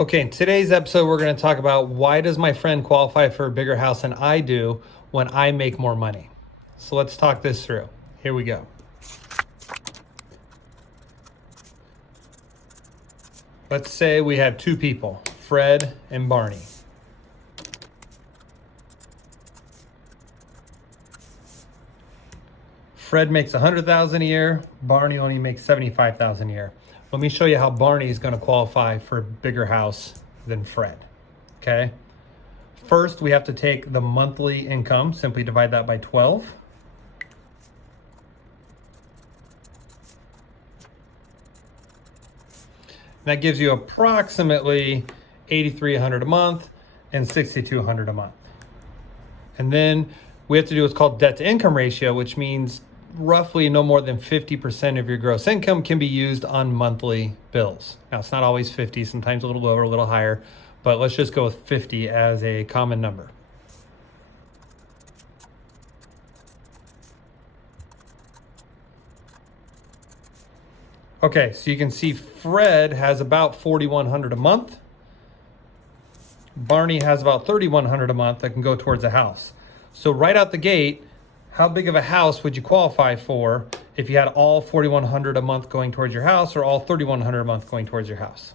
Okay, in today's episode, we're going to talk about why does my friend qualify for a bigger house than I do when I make more money? So let's talk this through. Here we go. Let's say we have two people, Fred and Barney. Fred makes $100,000 a year. Barney only makes $75,000 a year. Let me show you how Barney is going to qualify for a bigger house than Fred. Okay. First, we have to take the monthly income. Simply divide that by 12. That gives you approximately $8,300 a month and $6,200 a month. And then we have to do what's called debt to income ratio, which means roughly no more than 50% of your gross income can be used on monthly bills. Now, it's not always 50, sometimes a little lower, a little higher, but let's just go with 50 as a common number. Okay, so you can see Fred has about $4,100 a month. Barney has about $3,100 a month that can go towards a house. So right out the gate, how big of a house would you qualify for if you had all $4,100 a month going towards your house or all $3,100 a month going towards your house?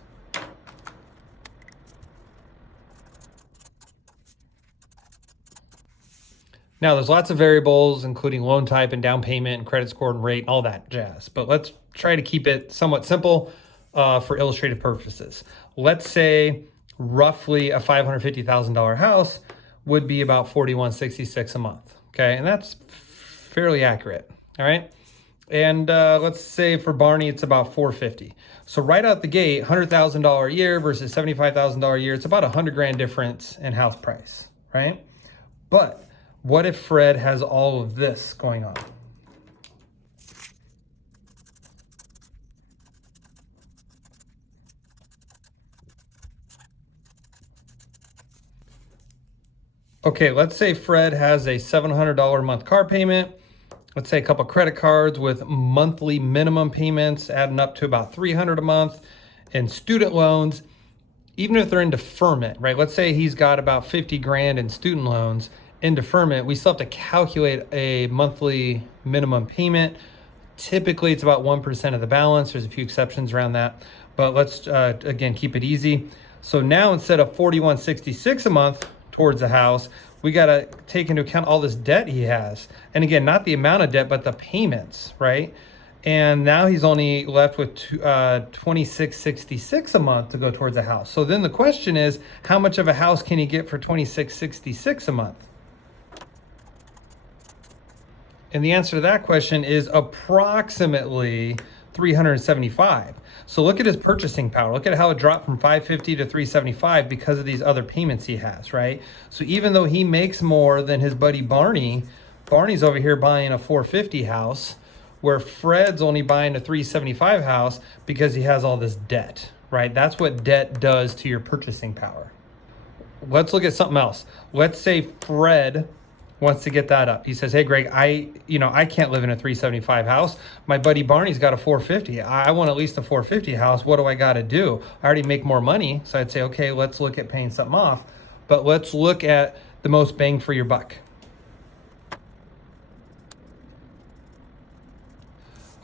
Now, there's lots of variables, including loan type and down payment and credit score and rate and all that jazz. But let's try to keep it somewhat simple for illustrative purposes. Let's say roughly a $550,000 house would be about $4,166 a month. Okay, and that's fairly accurate. All right. And let's say for Barney, it's about $450,000. So right out the gate, $100,000 a year versus $75,000 a year, it's about $100,000 difference in house price, right? But what if Fred has all of this going on? Okay, let's say Fred has a $700 a month car payment. Let's say a couple credit cards with monthly minimum payments adding up to about $300 a month, and student loans, even if they're in deferment, right? Let's say he's got about 50 grand in student loans in deferment. We still have to calculate a monthly minimum payment. Typically, it's about 1% of the balance. There's a few exceptions around that, but let's again keep it easy. So now instead of $4,166 a month towards the house, we got to take into account all this debt he has. And again, not the amount of debt, but the payments, right? And now he's only left with $2,666 a month to go towards a house. So then the question is, how much of a house can he get for $2,666 a month? And the answer to that question is approximately $375. So look at his purchasing power. Look at how it dropped from $550 to $375 because of these other payments he has, right? So even though he makes more than his buddy Barney, Barney's over here buying a $450 house, where Fred's only buying a $375 house because he has all this debt, right? That's what debt does to your purchasing power. Let's look at something else. Let's say Fred wants to get that up. He says, "Hey, Greg, I can't live in a 375 house. My buddy Barney's got a 450. I want at least a 450 house. What do I got to do? I already make more money." So I'd say, okay, let's look at paying something off, but let's look at the most bang for your buck.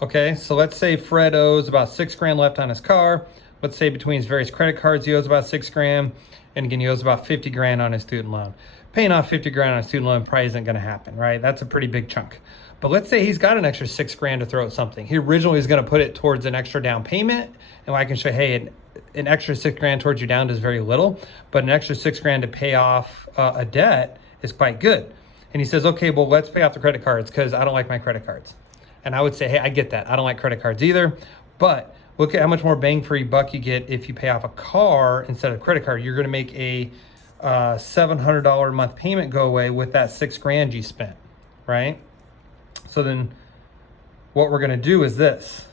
Okay, so let's say Fred owes about $6,000 left on his car. Let's say between his various credit cards, he owes about $6,000. And again, he owes about $50,000 on his student loan. Paying off $50,000 on a student loan probably isn't going to happen, right? That's a pretty big chunk. But let's say he's got an extra $6,000 to throw at something. He originally was going to put it towards an extra down payment. And I can show, hey, an extra $6,000 towards your down is very little, but an extra $6,000 to pay off a debt is quite good. And he says, okay, well, let's pay off the credit cards because I don't like my credit cards. And I would say, hey, I get that. I don't like credit cards either. But look at how much more bang for your buck you get if you pay off a car instead of a credit card. You're going to make a $700 a month payment go away with that $6,000 you spent, right? So then what we're going to do is this.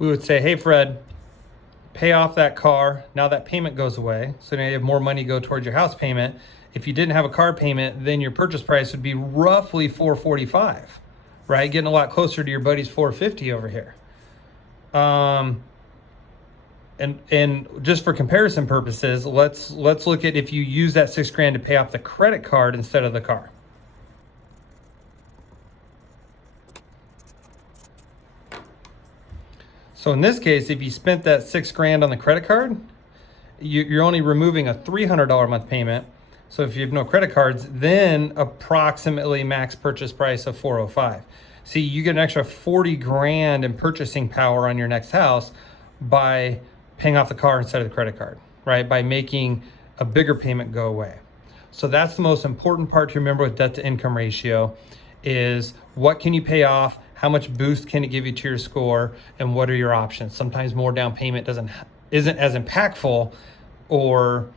We would say, hey, Fred, pay off that car. Now that payment goes away. So now you have more money go towards your house payment. If you didn't have a car payment, then your purchase price would be roughly $445, right? Getting a lot closer to your buddy's 450 over here. And just for comparison purposes, let's look at if you use that $6,000 to pay off the credit card instead of the car. So in this case, if you spent that $6,000 on the credit card, you're only removing a $300 a month payment. So if you have no credit cards, then approximately max purchase price of $405. See, you get an extra 40 grand in purchasing power on your next house by paying off the car instead of the credit card, right? By making a bigger payment go away. So that's the most important part to remember with debt to income ratio is what can you pay off? How much boost can it give you to your score? And what are your options? Sometimes more down payment isn't as impactful, or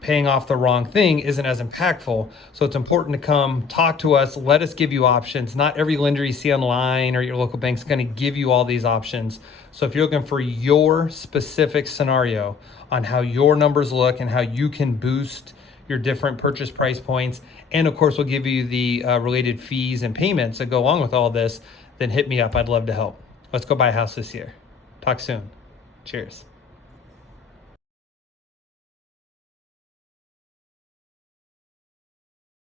paying off the wrong thing isn't as impactful. So it's important to come talk to us. Let us give you options. Not every lender you see online or your local bank's going to give you all these options. So if you're looking for your specific scenario on how your numbers look and how you can boost your different purchase price points, and of course we'll give you the related fees and payments that go along with all this, then hit me up. I'd love to help. Let's go buy a house this year. Talk soon. Cheers.